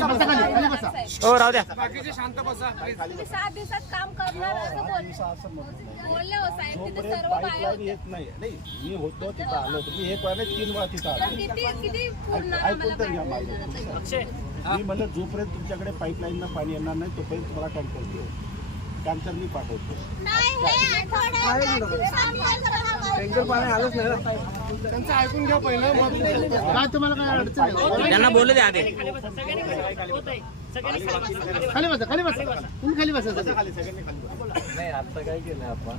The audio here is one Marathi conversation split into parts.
हो राहू द्या. तुम्ही सहा दिवसात काम करणार असं बोलले बोलले हो साहेब तिथे जोपर्यंत सर्व बाया पाईपलाईन होत्या. येत नाही नाही मी होतो तिथं आलो होतो. मी एक वेळा नाही, तीन वेळा तिथं आलो. किती किती पुरणार ऐकून तर घ्या आम्हाला माझं मी म्हणलं जोपर्यंत तुमच्याकडे पाईपलाईननं पाणी येणार नाही तोपर्यंत तुम्हाला टँकर देऊ. टँकर मी पाठवतो. नाही हे आठवड्यात टँकर पाणी आलंच नाही त्यांचं ऐकून घ्या पहिलं मग काय तुम्हाला काय अडचण आहे? त्यांना बोलू द्या आधी. खाली बसा खाली बसा. तुम्ही खाली बसा सगळे. नाही आता काय केलं आपण?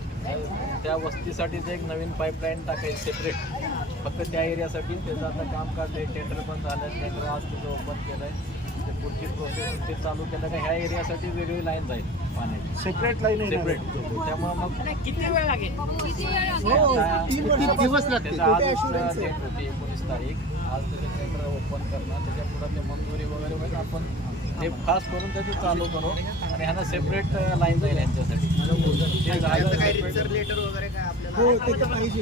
त्या वस्तीसाठीच एक नवीन पाईपलाईन टाकायची सेपरेट फक्त त्या एरियासाठी त्याचं आता काम काढलंय टेंडर पण झालं टेंडर आज तिथं ओपन केलंय. पुढची प्रोसेस ते चालू केलं का ह्या एरियासाठी वेगळी लाईन जाईल पाण्याची. सेपरेट लाईन सेपरेट त्यामुळे मग किती वेळ लागेल? आता किती दिवस आज डेट होती एकोणीस तारीख. आज त्याचं टेंडर ओपन करणं त्याच्या पुढे ते मंजुरी वगैरे होईल. आपण ते खास करून त्याचं चालू करू. आणि ह्यांना सेपरेट लाईन जाईल यांच्यासाठी. हो ते तर पाहिजे.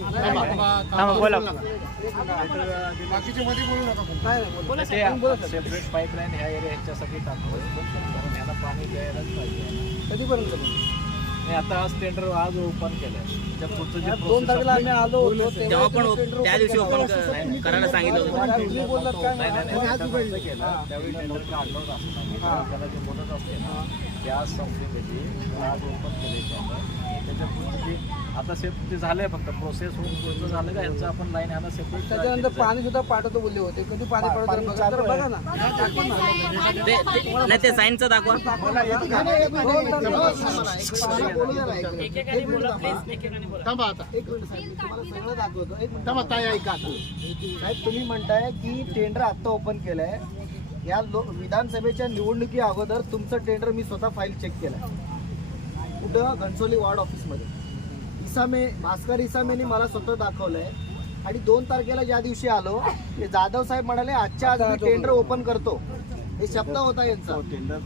थांबा, बोला. बाकीचे मध्ये बोलू नका. ते सेपरेट पाईपलाईन ह्या एरिया ह्याच्यासाठी टाकतो. कारण ह्याला पाणी द्यायलाच पाहिजे. कधीपर्यंत आता आज टेंडर आज ओपन केलंय. त्या पुढचं जे दोन process तारखेला आम्ही आलो होतो तेव्हा पण त्या दिवशी ओपन करायला सांगितलं होतं. तुम्ही बोललात काय? नाही नाही नाही, आज त्याचं उघडलं. बंद केलं त्यावेळी टेंडर काढलं होतं असताना त्याला जे बोलत असते ना ते आज संपली त्याची आज ओपन केले त्यानं त्याच्या पुढचं आता सेप ते झालंय फक्त प्रोसेस होऊन पुढचं झालं का ह्यांचं आपण लाईन ह्याला सेपरेट त्याच्यानंतर पाणी सुद्धा पाठवतो बोलले होते. कधी पाणी पाठवतो बघा तर बघा ना. ते ते- नाही ते साईनचं दाखवा. थांबा. आता. एक मिनिट साहेब, मी तुम्हाला सगळं दाखवतो. एक मिनिट. थांबा ताई ऐका आता. साहेब तुम्ही म्हणताय की टेंडर आता ओपन केलंय. या लो विधानसभेच्या निवडणुकी अगोदर तुमचं टेंडर मी स्वतः फाईल चेक केलंय. कुठं? घनसोली वॉर्ड ऑफिसमध्ये इसामे भास्कर इसामेने मला स्वतः दाखवलंय. आणि दोन तारखेला ज्या दिवशी आलो ते जाधव साहेब म्हणाले आजच्या आज मी टेंडर ओपन करतो. हे शब्द होता यांचा.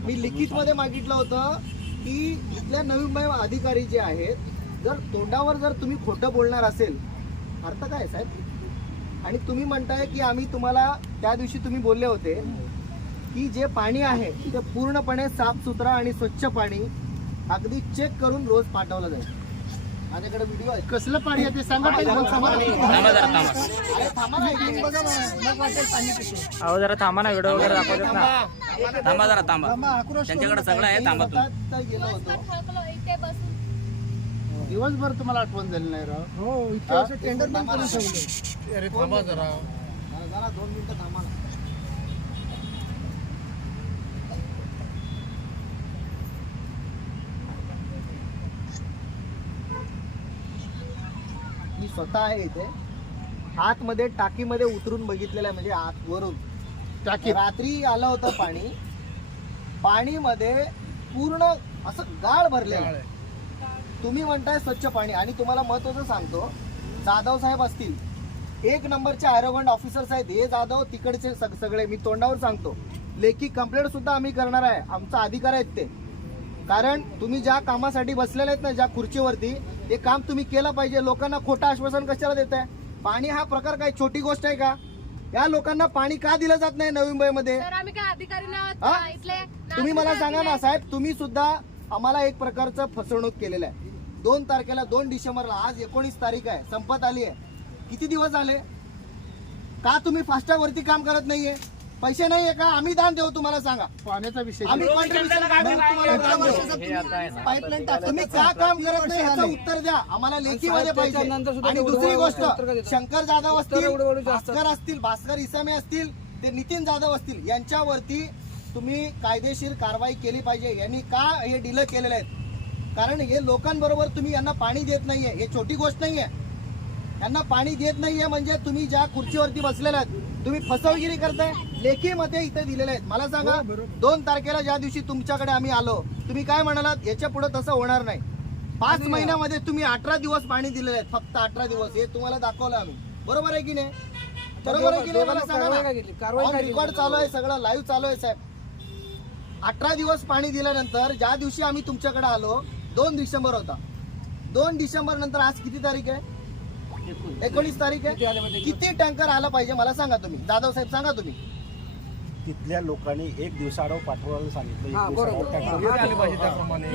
मी लिखित मध्ये मागितलं होतं की इथल्या नवी मुंबई अधिकारी जे आहेत जर तोंडावर जर तुम्ही खोटं बोलणार असेल अर्थ काय साहेब? आणि तुम्ही म्हणताय की आम्ही तुम्हाला त्या दिवशी तुम्ही बोलले होते की जे पाणी आहे ते पूर्णपणे साफसुथरा आणि स्वच्छ पाणी अगदी चेक करून रोज पाठवलं जाईल. माझ्याकडे व्हिडिओ आहे. कसलं पाणी आहे ते सांगा थांबा जरा थांबा. अरे थांबा ना, एक मिनिट बघा ना. मग वाटेल सांगितलं. अहो जरा थांबा ना व्हिडिओ वगैरे दाखवतात ना. थांबा. जरा थांबा. आक्रोश त्यांच्याकडे. सगळं आहे थांबा तुम्ही. गेलो होतो. थकलो इथे बसून. दिवसभर तुम्हाला आठवण झाली नाही राव. हो इतकं टेंडर पण करून ठेवलं. अरे थांबा जरा. जरा दोन मिनिटं थांबा ना. स्वतः आहे इथे. आतमध्ये टाकीमध्ये उतरून बघितलेलं आहे म्हणजे आत वरून. टाकी. रात्री आलं होतं पाणी. पाणीमध्ये पूर्ण असं गाळ भरलेलं आहे. तुम्ही म्हणताय स्वच्छ पाणी. आणि तुम्हाला महत्वाचं सांगतो जाधव साहेब असतील. एक नंबरचे आयरोगंड ऑफिसर्स आहेत. हे जाधव तिकडचे सग- सगळे. मी तोंडावर सांगतो. लेखी कंप्लेंट सुद्धा आम्ही करणार आहे. आमचा अधिकार आहेत ते. कारण तुम्ही ज्या कामासाठी बसलेले आहेत ना ज्या खुर्चीवरती ते काम तुम्ही केलं पाहिजे. लोकांना खोटं आश्वासन कशाला देत आहे पाणी हा प्रकार काही छोटी गोष्ट आहे का? या लोकांना पाणी का दिलं जात नाही नवी मुंबईमध्ये? तुम्ही मला सांगा ना. साहेब तुम्ही सुद्धा आम्हाला एक प्रकारचं फसवणूक केलेलं आहे. दोन तारखेला दोन डिसेंबरला आज एकोणीस तारीख आहे संपत आली आहे. किती दिवस झाले? का तुम्ही फास्टॅग वरती काम करत नाहीये? पैसे नाहीये का? आम्ही दान देऊ तुम्हाला सांगा. पाण्याचा विषय आम्ही contribution तुम्हाला आहे तुम्ही का काम करत नाही? ह्याचं उत्तर द्या. आम्हाला लेखीमध्ये पाहिजे आणि दुसरी गोष्ट शंकर जाधव असतील भास्कर असतील भास्कर इसामे असतील ते नितीन जाधव असतील यांच्यावरती तुम्ही कायदेशीर कारवाई केली पाहिजे. यांनी का हे डिले केलेले आहेत? कारण हे लोकांबरोबर तुम्ही यांना पाणी देत नाहीये. हे छोटी गोष्ट नाहीये. यांना पाणी देत नाहीये म्हणजे तुम्ही ज्या खुर्चीवरती बसलेले आहेत तुम्ही फसवगिरी करताय लेखीमध्ये इथे दिलेले आहेत. मला सांगा दोन तारखेला ज्या दिवशी तुमच्याकडे आम्ही आलो तुम्ही काय म्हणालात? याच्यापुढे तसं होणार नाही. पाच महिन्यामध्ये तुम्ही अठरा दिवस पाणी दिलेले आहेत फक्त अठरा दिवस. हे तुम्हाला दाखवलं आम्ही. बरोबर आहे की नाही? बरोबर आहे की नाही? मला सांगा रेकॉर्ड चालू आहे सगळं लाईव्ह चालू आहे साहेब. अठरा दिवस पाणी दिल्यानंतर ज्या दिवशी आम्ही तुमच्याकडे आलो दोन डिसेंबर होता. दोन डिसेंबर नंतर आज किती तारीख आहे? एकोणीस तारीख आहे. किती टँकर आला पाहिजे मला सांगा तुम्ही. जाधव साहेब सांगा तुम्ही. तिथल्या लोकांनी एक दिवसाआडव पाठवायला सांगितलं.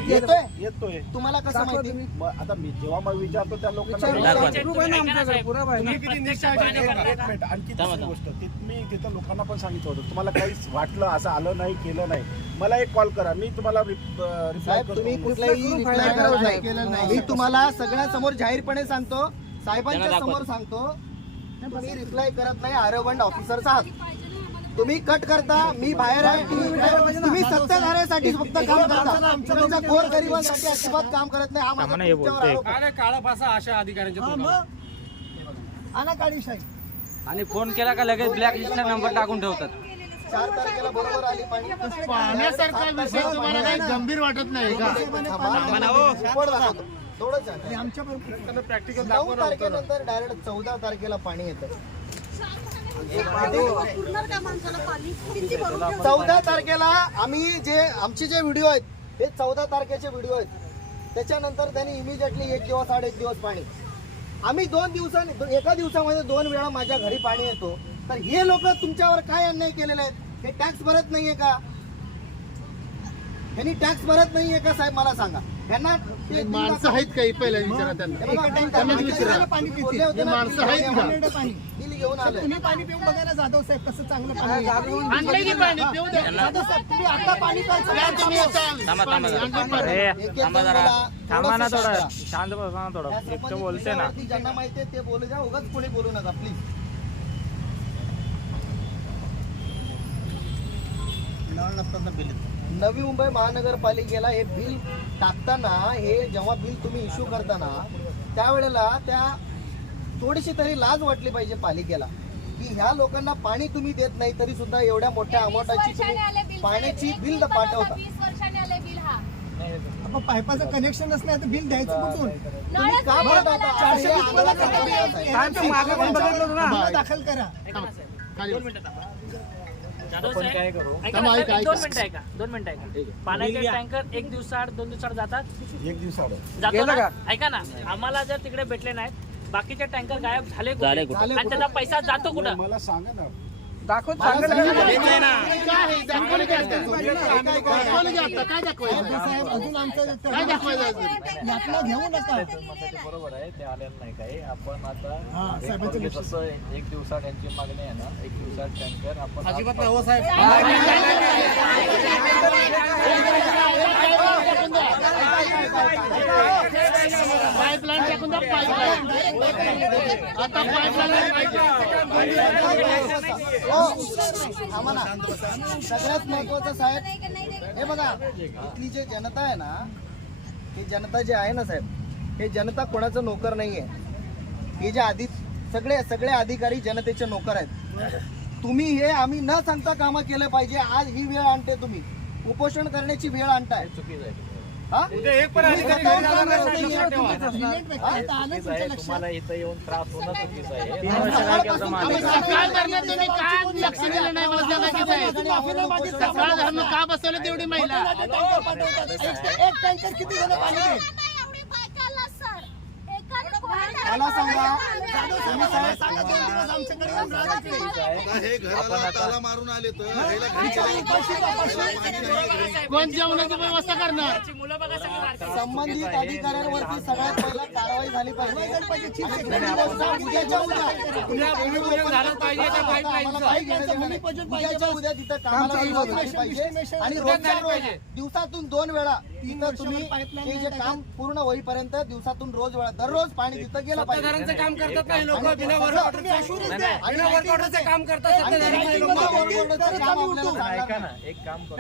येतोय? येतोय? तुम्हाला कसं माहिती? आता मी जेव्हा मग विचारतो त्या लोकांना आणखी गोष्ट. ती मी तिथं लोकांना पण सांगितलं होतं. तुम्हाला काहीच वाटलं असं आलं नाही केलं नाही. मला एक कॉल करा. मी तुम्हाला रिप्लाय तुम्ही कुठलाही रिप्लाय करत नाही. मी तुम्हाला सगळ्यासमोर जाहीरपणे सांगतो साहेबांच्या समोर सांगतो तुम्ही रिप्लाय करत नाही आरोगंड ऑफिसरचा आहात तुम्ही कट करता मी बाहेर आहे. तुम्ही- सत्ताधाऱ्यासाठी फक्त काम करता. तुमच्या गोर गरिबांसाठी अजिबात काम करत नाही. हा माझा सामान्य हे तुमच्यावर बोलतोय. आरोप आहे. काळा फासा अशा अधिकाऱ्यांच्या तोंडावर. आणा फोन केला का लगेच ब्लॅक लिस्टला नंबर टाकून ठेवतात? चार तारखेला बरोबर आली पाणी. पाहण्यासारखा विषय तुम्हाला काही गंभीर वाटत नाही का? रिपोर्ट दाखवतो. थोडंच आहे. प्रॅक्टिकल नऊ तारखेनंतर डायरेक्ट चौदा तारखेला पाणी येतं. चौदा तारखेला आम्ही जे आमचे जे व्हिडिओ आहेत ते चौदा तारखेचे व्हिडिओ आहेत. त्याच्यानंतर त्यांनी इमिजिएटली एक दिवस आड एक दिवस पाणी. आम्ही दोन दिवसांनी एका दिवसामध्ये दोन वेळा माझ्या घरी पाणी येतो. तर हे लोक तुमच्यावर काय अन्याय केलेले आहेत? हे टॅक्स भरत नाहीये का? त्यांनी टॅक्स भरत नाहीये का साहेब? मला सांगा. यांना ते- माणसं आहेत काही पहिल्या विचारा त्यांना. हे बघा. पाणी ना, माणसं आहेत का? बिल की पाणी? पिऊ द्या प्या तुम्ही आता. थांबा थांबा आणलंय जरा पाणी. ए, थांबा जरा. थांबा ना थोडं. शांत बसा ना थोडं. बोलते ना. ज्यांना माहिती आहे ते बोलू द्या. उगाच कोणी बोलू नका प्लीज नवी मुंबई महानगरपालिकेला हे बिल टाकताना हे जेव्हा बिल तुम्ही इश्यू करताना त्यावेळेला त्या थोडीशी तरी लाज वाटली पाहिजे पालिकेला. की ह्या लोकांना पाणी तुम्ही देत नाही तरी सुद्धा एवढ्या मोठ्या अमाऊंटाची. पाण्याची बिल पाठवता. वीस वर्षाने आले बिल हा. नाही पाईपाचं कनेक्शन नसलं तर बिल द्यायचं कुठून. दाखल करा. खाली. आपण काय करू? थांबा, ऐका, ऐका. दोन मिनिटं ऐका दोन मिनिटं ऐका. पाण्याचे टँकर एक दिवसाआड दोन दिवसाआड जातात. एक दिवसाआड. जातो ना? ऐका ना आम्हाला जर तिकडे भेटले नाहीत बाकीचे टँकर गायब झाले कुठे? झाले कुठे? आणि त्याचा पैसा जातो कुठं? मला सांगा ना. त्याचं मत ते बरोबर आहे ते आलेलं नाही काही. आपण आता एक मागे जसं एक दिवसात यांची मागणी आहे ना एक दिवसात टँकर आपण अजिबात नाही हो साहेब. पाईपलाईन टाकून द्या पाईपलाईन. आता पाईपलाईन आम्हाला हो, सगळ्यात महत्वाचं साहेब हे बघा इथली जे जनता आहे ना ही जनता जी आहे ना साहेब हे जनता कोणाचं नोकर नाहीये. हे जे आधी सगळे सगळे अधिकारी जनतेचे नोकर आहेत. तुम्ही हे आम्ही न सांगता कामं केलं पाहिजे. आज ही वेळ आणते तुम्ही. उपोषण करण्याची वेळ आणताय. चुकीचं आहे एक पण तुम्हाला इथं येऊन त्रास होणं चुकीचं आहे का लक्ष दिलं नाही मला सांगा की साहेब सकाळ धरणं का बसवलं तेवढी महिला एवढी बायकाला सर एका मला सांगा हे घराला ताला मारून आले तर ह्याला घरी कोण जेवणाची व्यवस्था करणार. संबंधित अधिकाऱ्यांवरती सगळ्यात पहिला कारवाई झाली पाहिजे. आणि रोज दिवसातून दोन वेळा तिथं तुम्ही हे जे काम पूर्ण होईपर्यंत दिवसातून रोज वेळा दररोज पाणी तिथं गेलं पाहिजे सत्ताधाऱ्यांचं काम करतात नाही लोक बिना वर्क ऑर्डरचं बिना वर्क ऑर्डरचं काम करतात सत्ताधारी लोक. काम आपल्याला चालणार ऐका नाही. ना एक काम करू.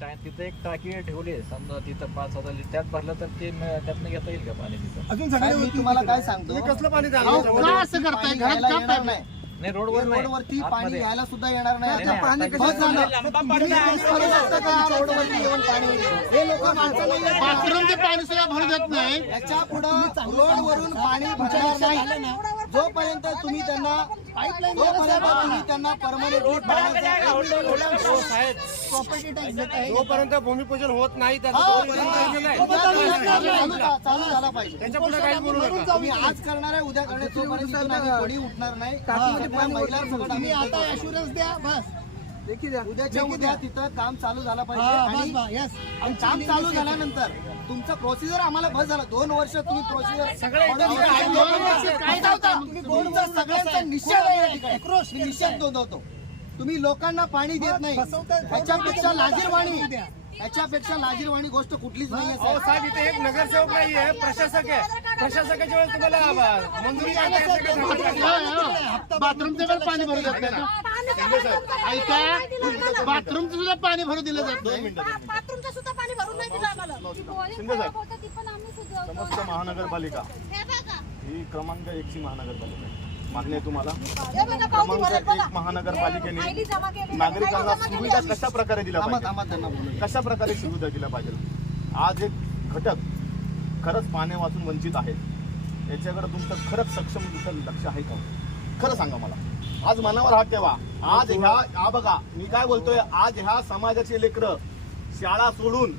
टा- तिथं एक टाकी ठेवली आहे. समजा तिथं पाच हजार लिटर त्यात भरलं तर ते त्यातनं घेता येईल का पाणी तिथं? साहेब, मी तुम्हाला काय सांगतो? कसलं पाणी अहो, झालं का असं करताय? पाणी घरात का येणार पाईप नाही रोडवर नाही. रोडवरती पाणी आतमध्ये. घ्यायला सुद्धा येणार नाही. आता नाही, बस झालं. तुम्ही विचारू शकता का रोडवरती येऊन पाणी हे लोक माणसं नाही आहेत. बाथरूमचे पाणी सुद्धा भरू देत नाही. याच्या पुढं रोडवरून पाणी भरणार नाही. जोपर्यंत तुम्ही त्यांना जोपर्यंत तुम्ही त्यांना प्रॉपर्टी टॅक्स जोपर्यंत भूमिपूजन होत नाही हा. चालू झाला पाहिजे तुम्ही आज करणार आहे उद्या करणार आम्ही कोणी उठणार नाही आम्ही आता अशुरन्स द्या बस उद्याच्या उद्या तिथं काम चालू झालं पाहिजे आणि- आणि काम चालू झाल्यानंतर तुमचं प्रोसिजर आम्हाला बस झालं. दोन वर्ष तुम्ही प्रोसिजर तुमचा सगळ्यांचा निषेध नोंदवतो तुम्ही लोकांना पाणी देत नाही. ह्याच्यापेक्षा लाजीरवाणी ह्याच्यापेक्षा लाजीरवाणी गोष्ट कुठलीच नाही साहेब. इथे एक नगरसेवक नाही आहे प्रशासक आहे. प्रशासकाच्या वेळेस तुम्हाला मंजुरी. बाथरूमचं पण पाणी भरू देत नाही ना ऐका बाथरूमचं सुद्धा पाणी भरू दिलं जात नाही समस्त महानगरपालिका. हे क्रमांक एकची महानगरपालिका आहे. मागणी आहे तुम्हाला. क्रमांक. एक महानगरपालिकेने. नागरिकांना सुविधा. कशा प्रकारे दिल्या पाहिजे. कशा प्रकारे सुविधा दिल्या पाहिजे आज एक घटक खरंच पाण्या वाचून वंचित आहे याच्याकडे तुमचं खरंच सक्षम तुमचं लक्ष आहे का? खरं सांगा मला. आज मनावर हात ठेवा. आज ह्या हा बघा मी काय बोलतोय? आज ह्या समाजाचे लेकरं शाळा सोडून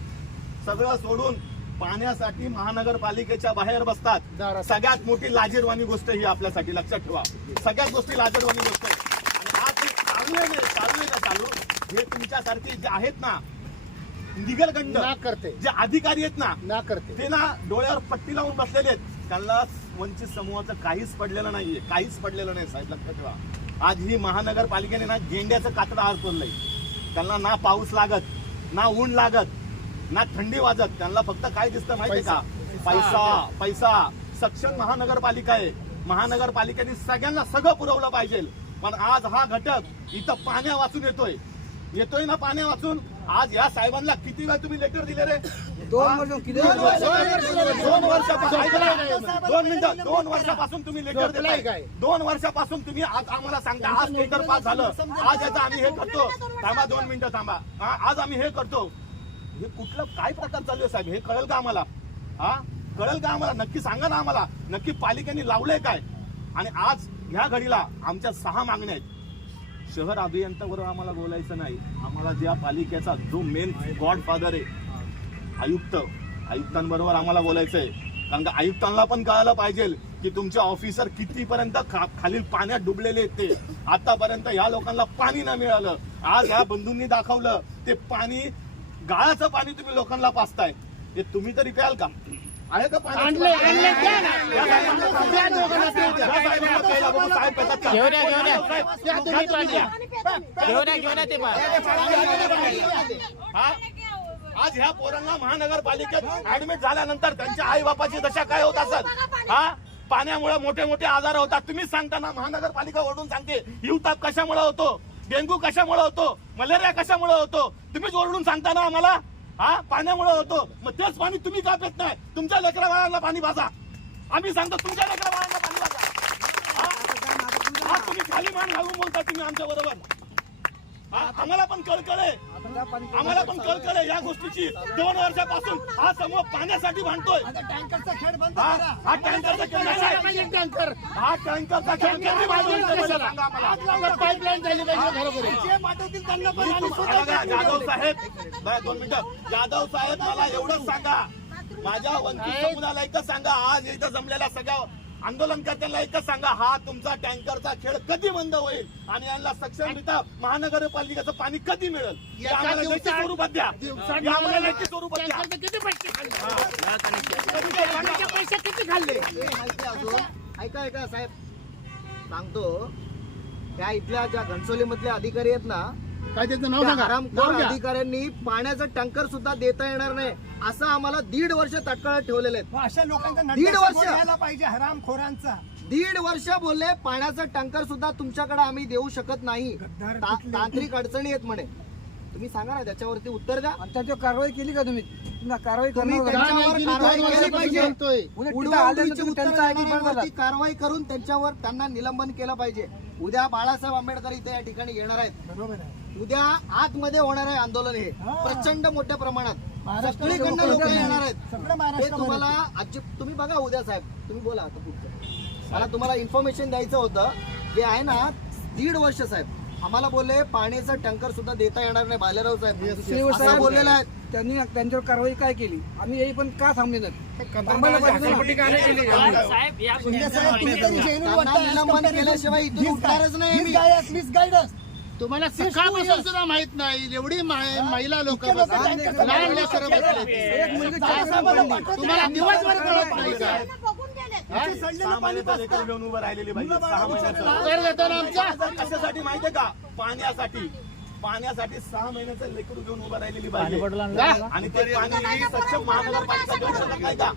सगळं सोडून पाण्यासाठी महानगरपालिकेच्या बाहेर बसतात. सगळ्यात मोठी लाजीरवाणी गोष्ट ही आपल्यासाठी लक्षात ठेवा. सगळ्यात गोष्टी लाजीरवाणी गोष्ट. आहे आणि आज चालू आहे चालू आहे चालू? हे तुमच्यासारखे जे आहेत ना लिगल गंड. ना करते. जे अधिकारी आहेत ना ना करते. ते ना डोळ्यावर पट्टी लावून बसलेले आहेत. त्यांना वंचित समूहाचं काहीच पडलेलं नाहीये काहीच पडलेलं नाही साहेब लक्षात ठेवा. आज ही महानगरपालिकेने ना गेंड्याचं कातडं आर तोडलंय त्यांना ना पाऊस लागत ना ऊन लागत ना थंडी वाजत. त्यांना फक्त काय दिसतं माहितीये का? पैसा. पैसा. सक्षम महानगरपालिका आहे. महानगरपालिकेने सगळ्यांना सगळं पुरवलं पाहिजे. पण आज हा घटक इथं पाण्या वाचून येतोय. येतोय ना पाण्या वाचून? आज या साहेबांना किती वेळ तुम्ही लेटर दिले रे? दोन वर्ष दोन वर्षापासून. दोन मिनिटं. दोन वर्षापासून तुम्ही लेटर काय? दोन वर्षापासून तुम्ही आज आम्हाला सांगता आज टेंडर पास झालं. आज याचं आम्ही हे करतो. थांबा दोन मिनिटं थांबा. हा, आज आम्ही हे करतो. हे कुठलं काय प्रकार चालू आहे साहेब? हे कळेल का आम्हाला? हा? कळेल का आम्हाला? नक्की सांगा ना आम्हाला. नक्की पालिकेने लावलंय काय? आणि आज ह्या घडीला आमच्या सहा मागण्या आहेत. शहर अभियंत्याबरोबर आम्हाला बोलायचं नाही. आम्हाला ज्या पालिकेचा जो मेन गॉडफादर आहे आयुक्त आयुक्तांबरोबर आम्हाला बोलायचं आहे कारण का आयुक्तांना पण कळायला पाहिजे की तुमचे ऑफिसर कितीपर्यंत खा, खालील पाण्यात डुबलेले आहेत ते. आतापर्यंत ह्या लोकांना पाणी नाही मिळालं. आज ह्या बंधूंनी दाखवलं ते पाणी गाळाचं पाणी तुम्ही लोकांना पाचताय. ते तुम्ही तरी प्याल का? आहे का पाणी? आणलंय, आणलंय, द्या ना. या साहेबांना द्या दोघांना ते द्या. या साहेबांना प्यायला बघू, साहेब पेतात का? घेऊन या, घेऊन या. द्या तुम्ही पाणी. द्या. घेऊन या घेऊन या ते पण हा? आज ह्या पोरांना महानगरपालिकेत ऍडमिट झाल्यानंतर त्यांच्या आई बापाची दशा काय होत असत हा? पाण्यामुळे मोठे मोठे आजार होतात. तुम्हीच सांगता ना महानगरपालिका ओरडून सांगते हिवताप कशामुळे होतो? डेंग्यू कशामुळे होतो? मलेरिया कशामुळे होतो? तुम्हीच ओरडून सांगता ना आम्हाला. हा? पाण्यामुळे होतो. मग तेच पाणी तुम्ही का पेत नाही? तुमच्या लेकरा बाळांना पाणी भाजा. आम्ही सांगतो तुमच्या लेकरा बाळांना पाणी भाजा. हा, तुम्ही खाली मान घालून बोलता तुम्ही आमच्या बरोबर. आम्हाला पण कळकळ आहे. आम्हाला पण कळकळ आहे या गोष्टीची. दोन वर्षापासून हा समूह पाण्यासाठी भांडतोय. टँकरचा खेळ बंद हा करा. हा टँकरचा खेळ नाही. टँकर हा टँकरचा खेळ आम्हाला पाईपलाईन झाली पाहिजे जाधव साहेब. दोन मिनिटं. जाधव साहेब मला एवढंच सांगा. माझ्या वंचित समुदायाला एकच सांगा. आज इथं जमलेल्या सगळ्या आंदोलनकर्त्यांना एकच सांगा हा तुमचा टँकरचा खेळ कधी बंद होईल? आणि यांना सक्षमरित्या महानगरपालिकेचं पाणी कधी मिळेल? आम्हाला लेखी स्वरूपात द्या. दिवसात आम्हाला लेखी स्वरूपात द्या. टँकरचे किती पैसे खाल्ले? टँकरचे पैसे किती खाल्ले? हे माहिती अजून. ऐका ऐका साहेब. सांगतो. त्या इथल्या ज्या घनसोली मधले अधिकारी आहेत ना काय त्याचं नाव त्या सांगा? हरामखोर नाव घ्या. अधिकाऱ्यांनी पाण्याचं टँकर सुद्धा देता येणार नाही. असं आम्हाला दीड वर्ष तटकळत ठेवलेले आहेत. अशा लोकांचा दीड वर्ष घ्यायला पाहिजे हरामखोरांचा दीड वर्ष बोलले पाण्याचं टँकर सुद्धा तुमच्याकडे आम्ही देऊ शकत नाही. ता- तांत्रिक अडचणी आहेत म्हणे. तुम्ही सांगा ना त्याच्यावरती उत्तर द्या. त्याच्यावर कारवाई केली का तुम्ही? कारवाई तुम्ही का नाही त्यांच्यावर केली? कारवाई दोन केली वर्षापासून पाहिजे. बोलतोय. उडवाउडवीची उत्तरं देणाऱ्यांवरती कारवाई करून त्यांच्यावर त्यांना निलंबन केलं पाहिजे. उद्या बाळासाहेब आंबेडकर इथे या ठिकाणी येणार आहेत. बरोबर आहे. उद्या आतमध्ये होणार आहे आंदोलन हे. प्रचंड मोठ्या प्रमाणात. सगळीकडनं लोक येणार आहेत. सगळं ते महाराष्ट्र तुम्हाला अजिब तुम्ही बघा उद्या साहेब. तुम्ही बोला आता पुढचं. मला तुम्हाला इन्फॉर्मेशन द्यायचं होतं. जे आहे ना दीड वर्ष साहेब. आम्हाला बोलले पाण्याचं टँकर सुद्धा देता येणार नाही बालेराव साहेब. असं बोललेलं आहे. त्यांनी त्यांच्यावर कारवाई काय केली? आम्ही हे पण का थांबले केल्याशिवाय इथून उठणारच नाही मी. तुम्हाला सकाळपासून सुद्धा माहीत नाही. एवढी मा- महिला लोक लहान लेकरं एक मुलगी. तुम्हाला दिवसभर कळत नाही का? सहा महिन्याचं लेकरं घेऊन उभं राहिलेली सहा महिन्याचं. कशासाठी माहितीये का? पाण्यासाठी. पाण्यासाठी सहा महिन्याचं लेकरू घेऊन उभं राहिलेली पाहिजे आणि ते पाणी सक्षम महानगरपालिका देऊ शकत नाही का?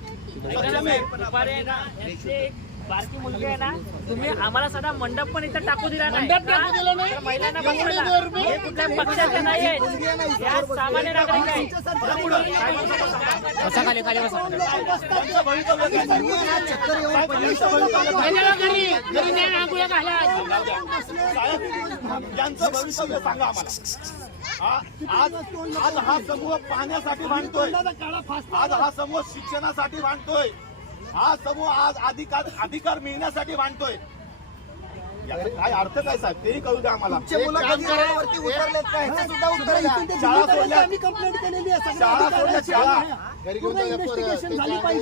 सक्षम आहे. दुपारी आहे ना यांची एक बारकी मुलगी आहे ना तुम्ही आम्हाला सध्या मंडप पण इथं टाकू दिला नाही. मंडप टाकू दिला नाही? तर महिलांना एवढे बसवायला. गरबे? हे कुठल्या पक्षाचे नाही आहेत. या सामान्य नागरिक आहेत. त्यांचं भवितव्य काय सांगू? चक्कर येऊन यांचं भवितव्य आम्हाला. आज आज हा समूह पाण्यासाठी भांडतोय. आज हा समूह शिक्षणासाठी भांडतोय. हा समूह आज अधिकार अधिकार मिळण्यासाठी भांडतोय याचा काय अर्थ काय साहेब? तेही कळू द्या आम्हाला. तुमचे मुलं कधी रोडवरती उतरलेत का? ह्याचं सुद्धा उत्तर द्या. शाळा सोडल्या. शाळा सोडल्या शाळा. घरी घेऊन जायला पोरं.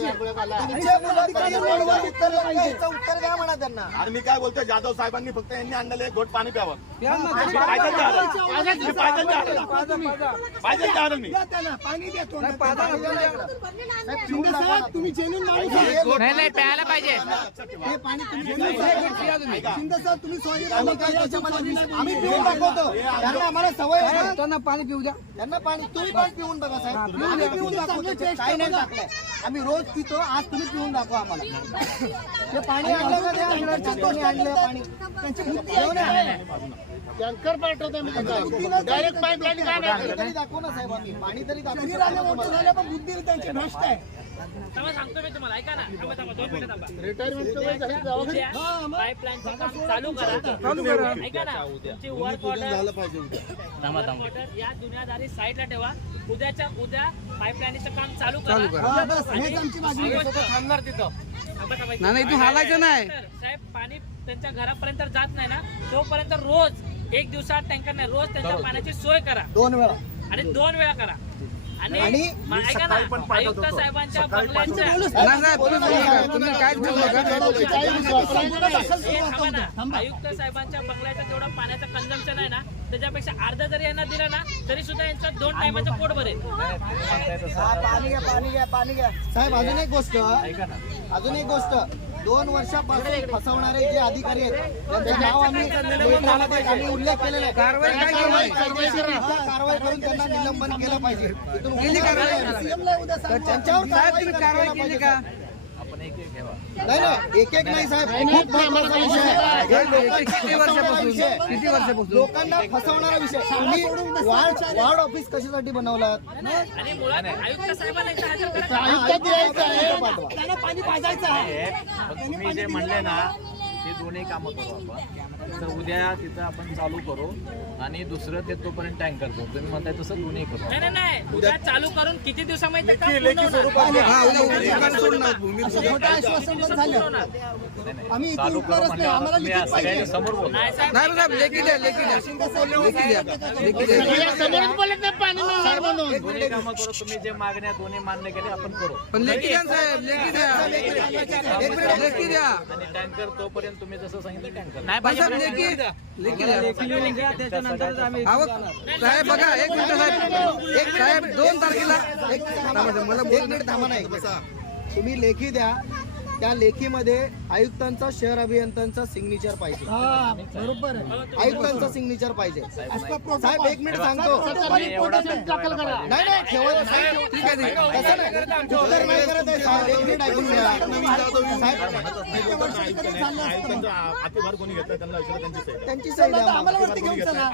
आंघोळ्या घाला. तुमचे मुलं कधी रोडवर उतरलेत का ह्याचं उत्तर द्या म्हणा त्यांना. आणि मी काय बोलतोय? जाधव साहेबांनी फक्त यांनी आणलेलं एक घोट पाणी प्यावं. या ना. मी. पाहिजे ते आणलं. मी. पाहिजे. पाहिजे नाही. तुम्ही नाही प्यायला पाहिजे आम्ही काय त्याच्यामध्ये आम्ही पिऊन दाखवतो. त्यांना आम्हाला सवय आहे ना. त्यांना पाणी पिऊ द्या. त्यांना पाणी तुम्ही पण पिऊन बघा साहेब. आम्ही पिऊन दाखवतो. काय नाही टाकलंय आम्ही रोज पितो. आज तुम्ही पिऊन दाखवा आम्हाला. ते पाणी आणलं का त्या अंगणाच्या कोणी आणलं पाणी. या. टँकर पाठवतो मी डायरेक्ट पाईपलाईन का नाही पाणी तरी दाखवू ना साहेब आम्ही. पाणी तरी दाखवू बुद्धी त्यांची भ्रष्ट आहे. सांगतो मी तुम्हाला. ऐका ना. थांबा थांबा दोन मिनिटं थांबा. रिटायरमेंट घरी जावं. उद्या पाईपलाईनचं काम चालू करा. चालू करा. ऐका ना. तुमची वर्क ऑर्डर थांबा थांबा ऑर्डर या दुनियादारी साईडला ठेवा. उद्याच्या उद्या पाईपलाईनचं काम चालू चालू करा. थांबणार तिथं. नाही, नाही, इथून हालायचं नाही. साहेब पाणी त्यांच्या घरापर्यंत जात नाही ना. तोपर्यंत रोज एक दिवसात टँकर नाही रोज त्यांच्या पाण्याची सोय करा. दोन वेळा. आणि दोन वेळा करा. आणि आयुक्त साहेबांच्या हे बंगल्याचं जेवढं पाण्याचं कन्झम्पन आहे ना त्याच्यापेक्षा अर्धा जरी यांना दिलं ना तरी सुद्धा यांचं दोन टायमाचं पोट भरेल. पाणी घ्या पाणी घ्या पाणी घ्या. साहेब अजून एक गोष्ट. ऐका ना. अजून एक गोष्ट. दोन वर्षापासून फसवणारे जे अधिकारी आहेत त्यांचं नाव आम्ही उल्लेख केलेला आहे. कारवाई? कारवाई करून त्यांना निलंबन केलं पाहिजे? त्यांच्यावर कारवाई केली का आपण एक एक घ्यावा नाही नाही एक एक नाही साहेब. खूप महत्त्वाचा विषय आहे. किती वर्षापासून? किती वर्षापासून? लोकांना फसवणारा विषय तुम्ही वार्ड वार्ड ऑफिस कशासाठी बनवलात? आयुक्त करा. आयुक्त द्यायचं आहे. पाठवा. तुम्ही जे म्हणले ना दोन्ही कामं करू आपण. तर उद्या तिथं आपण चालू करू आणि दुसरं ते तोपर्यंत टँकर करू तुम्ही म्हणताय तसं दोन्ही करू. नाही नाही नाही. उद्या चालू करून किती दिवसामध्ये ते काम पूर्ण होणार? हा उद्या उद्या. दुकान सोडणार भूमी आम्ही चालू करू म्हणजे तुम्ही सगळ्यांच्या समोर बोला. नाही साहेब नाही साहेब लेखी द्या लेखी द्या. लेखी द्या. लेखी द्या. सगळ्या समोरच बोलत नाही पाणी मिळणार म्हणून. दोन्ही कामं करू. तुम्ही जे मागण्या दोन्ही मान्य केले आपण करू. पण लेखी द्या ना साहेब लेखी द्या. लेखी द्या आणि टँकर तोपर्यंत तुम्ही जसं सांगितलं टँकर नाही पण साहेब लेखी लेखी द्या साहेब बघा एक मिनिट साहेब. एक साहेब दोन तारखेला एक थांबा साहेब, मला एक मिनिट. थांबा नाही तुम्ही लेखी द्या. त्या लेखीमध्ये आयुक्तांचा शहर अभियंत्यांचा सिग्नेचर पाहिजे. बरोबर आयुक्तांचा सिग्नेचर पाहिजे. साहेब एक मिनिट सांगतो. दाखल करा. नाही नाही ठेवा साहेब ठीक आहे ठीक आहे. तसं नाही. उत्तर नाही करत आहे साहेब. एक मिनिट ऐकून घ्या. साहेब आयुक्तांचा अतिभार कोणी घेतला त्यांना विचारा त्यांची सही. द्या. आम्हाला.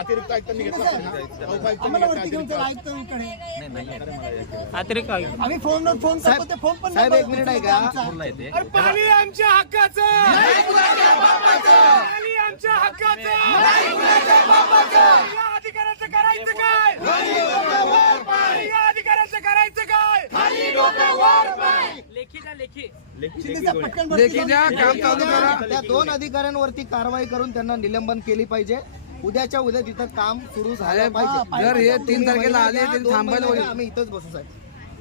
अतिरिक्त आयुक्तांनी घेतला. आयुक्त. आम्ही फोनवर फोन करतो ते फोन पण साहेब एक मिनिट ऐका. पूर्ण येते पाणी आमच्या हक्काचं. पाणी आमच्या हक्काचं. या अधिकाऱ्याचं करायचं काय? या अधिकाऱ्याचं करायचं काय? लेखी. द्या लेखी लेखी द्या काम चालू करा. त्या दोन अधिकाऱ्यांवरती कारवाई करून त्यांना निलंबन केली पाहिजे. उद्याच्या उद्या तिथं काम सुरू झालं पाहिजे. जर हे तीन तारखेला आले, थांबायला. आम्ही इथंच बसू साहेब.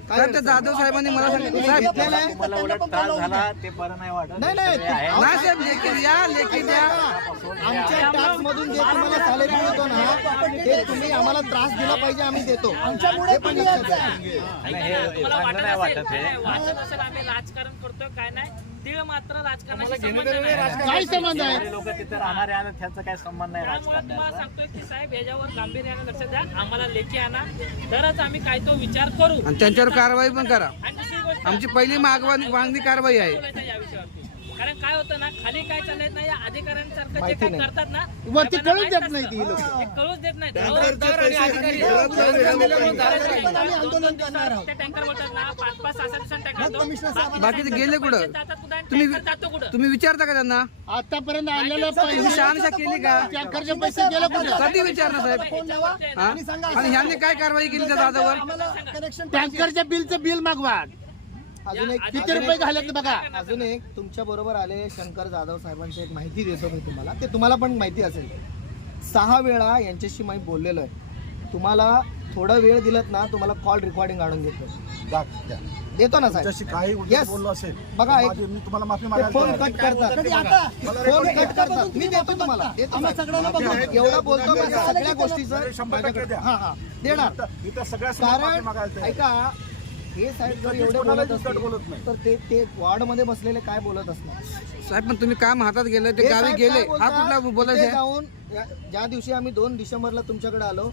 साहेब त्या जाधव साहेबांनी मला सांगितलं. साहेब घेतलेलं आहे? मला उलट त्रास झाला ते बरं नाही वाटत. नाही नाही. अहो, नाही साहेब लेखी द्या लेखी द्या. आमच्या टॅक्स मधून जे तुम्हाला सॅलरी मिळतो ना ते तुम्ही आम्हाला त्रास दिला पाहिजे आम्ही देतो. आमच्यामुळे पण लक्षात घ्या. नाही, हे चांगलं वाटत नाही हे आम्ही राजकारण करतोय काय नाही. तीळ मात्र राजकारणाशी संबंध नाही काय संबंध आहे? लोक तिथे राहणारे आणि त्यांचा काही संबंध नाही त्यामुळे तुम्हाला राजकारणाचा सांगतोय की साहेब याच्यावर गांभीर्याने लक्ष द्या. आम्हाला लेखी आणा. तरच आम्ही काय तो विचार करू. आणि त्यांच्यावर कारवाई पण करा. आणि दुसरी गोष्ट आमची पहिली मागवानी मागणी कारवाई आहे. बोलायचं या कारण काय होतं ना खाली काय चालत नाही या अधिकाऱ्यांसारखं जे काय. करतात ना वरती कळूच देत नाही ती. लोकं. हे कळूच देत नाही. ते टँकर बोलतात ना पाच पाच सहा दिवसांनी टँकर बाकीचे गेले कुठं? तुम्ही तुम्ही- जातो कुठं? तुम्ही विचारता का त्यांना? आतापर्यंत आलेलं तुम्ही शहानिशा केली का? टँकरचे पैसे गेले कुठे? कधी विचारणार साहेब? हा? आणि ह्यांनी काय कारवाई केली त्या जाधववर टँकरच्या बिलचं बिल मागवा. अजून एक किती रुपये घालत बघा. अजून एक तुमच्या बरोबर आले शंकर जाधव साहेबांची एक माहिती देतो मी तुम्हाला. ते तुम्हाला पण माहिती असेल. सहा वेळा यांच्याशी मी बोललेलो आहे. तुम्हाला थोडा वेळ दिलत ना तुम्हाला कॉल रेकॉर्डिंग आणून देतो. देतो ना साहेब. काही. बोललो असेल बघा, एक- मी तुम्हाला माफी फोन. कट करतात. फोन कट करतात. मी देतो तुम्हाला. एवढं बोलतो का सगळ्या गोष्टीचं शंभर टक्के द्या. हा हा. देणार. कारण. ऐका हे साहेब जर एवढे बोलत असतील नाही. तर ते ते वॉर्डमध्ये बसलेले काय बोलत असणार? साहेब पण तुम्ही काम हातात गेले ते हे गावी साहेब गेले काय हा? कुठला बोलायचं तिथे आहे? जाऊन ज्या दिवशी आम्ही दोन डिसेंबरला तुमच्याकडे आलो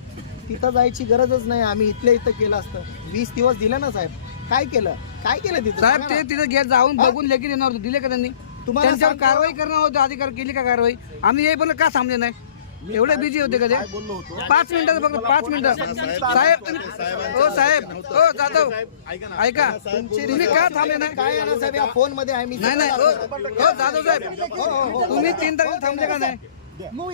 तिथं जायची गरजच नाही आम्ही इथल्या इथं केलं असतं. वीस दिवस दिले ना साहेब. काय केलं? काय केलं तिथं? साहेब सांगा ते ना. तिथे गेट जाऊन बघून लेखी देणार होते दिले का त्यांनी? तुम्हाला त्यांच्यावर सांगतो- कारवाई करणार होते अधिकार केली का कारवाई? आम्ही हे पण का थांबले नाही? एवढे बिझी होते का ते? पाच मिनिटाचं फक्त पाच मिनिटं. साहेब ओ साहेब ओ जाधव ऐका तुम्ही का थांबले नाही काय फोनमध्ये नाही नाही हो जाधव साहेब. तुम्ही तीन तारखेला थांबले का नाही? move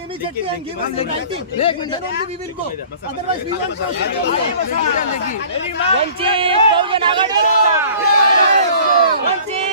वंचित बहुजन आघाडी वंचित